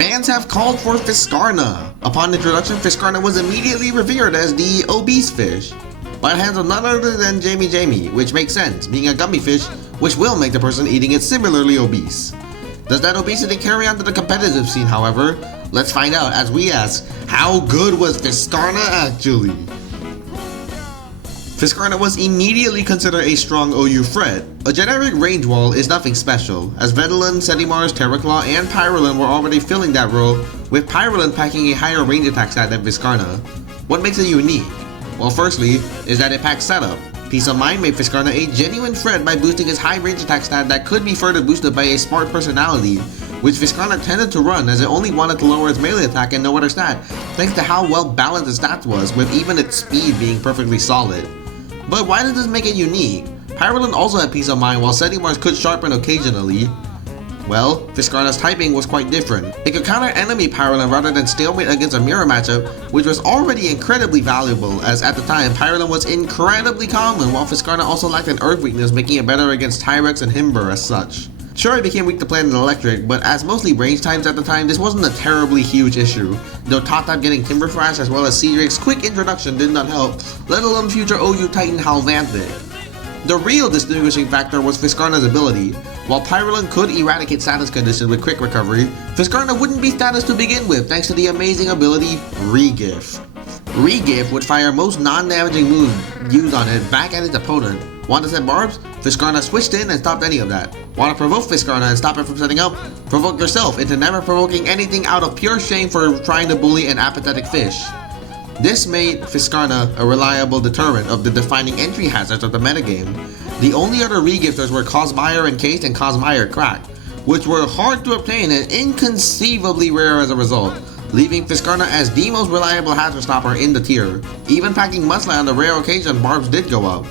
Fans have called for Fiscarna. Upon introduction, Fiscarna was immediately revered as the obese fish by the hands of none other than Jamie, which makes sense, being a gummy fish, which will make the person eating it similarly obese. Does that obesity carry on to the competitive scene, however? Let's find out as we ask, how good was Fiscarna actually? Fiscarna was immediately considered a strong OU threat. A generic range wall is nothing special, as Vedalin, Sedimars, Terraclaw, and Pyrolin were already filling that role, with Pyrolin packing a higher range attack stat than Fiscarna. What makes it unique? Well, firstly, is that it packs setup. Peace of Mind made Fiscarna a genuine threat by boosting his high range attack stat that could be further boosted by a smart personality, which Fiscarna tended to run as it only wanted to lower its melee attack and no other stat, thanks to how well balanced its stats was, with even its speed being perfectly solid. But why does this make it unique? Pyrolin also had Peace of Mind while Sedimars could sharpen occasionally. Well, Fiscarna's typing was quite different. It could counter enemy Pyrolin rather than stalemate against a mirror matchup, which was already incredibly valuable, as at the time Pyrolin was incredibly common, while Fiscarna also lacked an earth weakness, making it better against Tyrex and Himber as such. Sure, it became weak to Plant and Electric, but as mostly range types at the time, this wasn't a terribly huge issue, though top type getting Timberflash as well as Cedric's quick introduction did not help, let alone future OU Titan Halvanthic. The real distinguishing factor was Fiscarna's ability. While Pyrolin could eradicate status conditions with quick recovery, Fiscarna wouldn't be status to begin with thanks to the amazing ability Regif. Regif would fire most non-damaging moves used on it back at its opponent. Want to set barbs? Fiscarna switched in and stopped any of that. Want to provoke Fiscarna and stop it from setting up? Provoke yourself into never provoking anything out of pure shame for trying to bully an apathetic fish. This made Fiscarna a reliable deterrent of the defining entry hazards of the metagame. The only other regifters were Cosmire Encased and Cosmire Cracked, which were hard to obtain and inconceivably rare as a result, leaving Fiscarna as the most reliable hazard stopper in the tier. Even packing Mudslide on the rare occasion barbs did go up.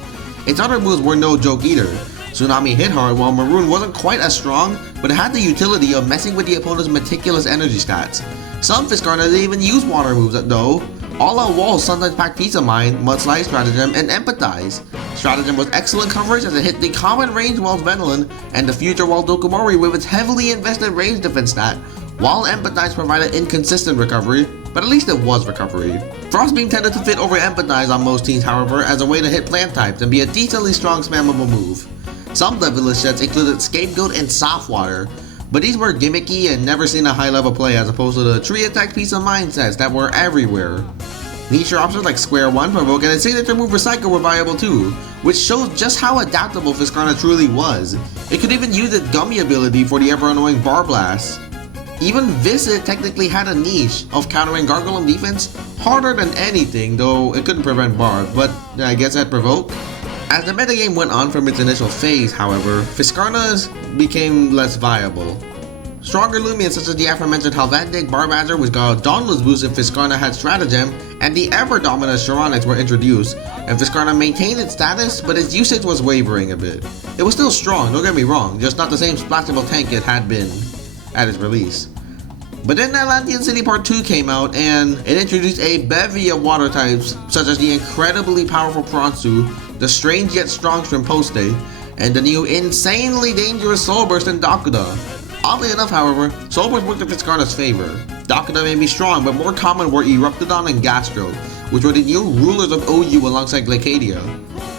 Its other moves were no joke either. Tsunami hit hard while Maroon wasn't quite as strong, but it had the utility of messing with the opponent's meticulous energy stats. Some Fiscarna didn't even use water moves though. All-out walls sometimes packed Peace of Mind, Mudslide Stratagem, and Empathize. Stratagem was excellent coverage as it hit the common range wall's Venolin and the future wall Dokomori with its heavily invested range defense stat, while Empathize provided inconsistent recovery, but at least it was recovery. Frostbeam tended to fit over Empathize on most teams, however, as a way to hit plant types and be a decently strong spammable move. Some Devilish sets included Scapegoat and Softwater, but these were gimmicky and never seen a high level play as opposed to the Tree Attack Peace of Mind sets that were everywhere. Niche options like Square One, Provoke, and its signature move Recycle were viable too, which shows just how adaptable Fiscarna truly was. It could even use its Gummy ability for the ever annoying Bar Blast. Even Visit technically had a niche of countering Gargoyle defense harder than anything, though it couldn't prevent Barb, but I guess at Provoke. As the metagame went on from its initial phase, however, Fiscarna's became less viable. Stronger Lumians such as the aforementioned Halvanthic, Barbadger with Dauntless boost if Fiscarna had Stratagem, and the ever-dominant Charonics were introduced, and Fiscarna maintained its status, but its usage was wavering a bit. It was still strong, don't get me wrong, just not the same splashable tank it had been at its release. But then Atlantean City Part 2 came out, and it introduced a bevy of water types, such as the incredibly powerful Pronsu, the strange yet strong Shrimposte, and the new insanely dangerous Soul Burst and Dakuda. Oddly enough, however, Soul Burst worked in Fiscarna's favor. Dakuda may be strong, but more common were Eruptodon and Gastro, which were the new rulers of OU alongside Glacadia.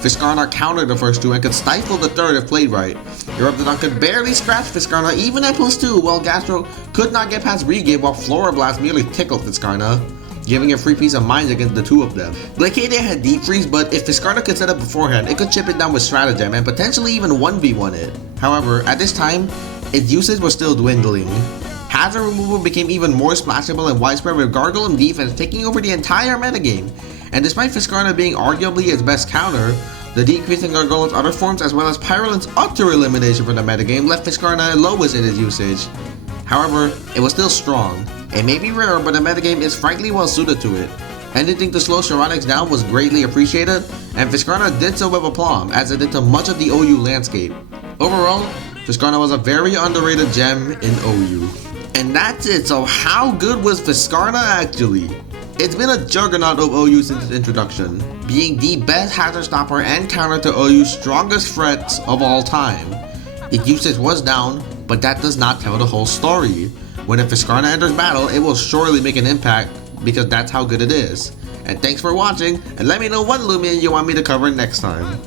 Fiscarna countered the first two and could stifle the third if played right. Eruptodon could barely scratch Fiscarna even at +2, while Gastro could not get past Regive while Flora Blast merely tickled Fiscarna, giving it free Peace of Mind against the two of them. Glacadia had Deep Freeze, but if Fiscarna could set up beforehand, it could chip it down with Stratagem and potentially even 1v1 it. However, at this time, its usage was still dwindling. Hazard removal became even more splashable and widespread with Gargoyle defense taking over the entire metagame, and despite Fiscarna being arguably its best counter, the decrease in Gargoyle's other forms as well as Pyrolin's utter elimination from the metagame left Fiscarna lowest in its usage. However, it was still strong. It may be rare, but the metagame is frankly well suited to it. Anything to slow Charonics down was greatly appreciated, and Fiscarna did so with aplomb, as it did to much of the OU landscape. Overall, Fiscarna was a very underrated gem in OU. And that's it, so how good was Fiscarna actually? It's been a juggernaut of OU since its introduction, being the best hazard stopper and counter to OU's strongest threats of all time. Its usage was down, but that does not tell the whole story. When a Fiscarna enters battle, it will surely make an impact because that's how good it is. And thanks for watching, and let me know what Lumion you want me to cover next time.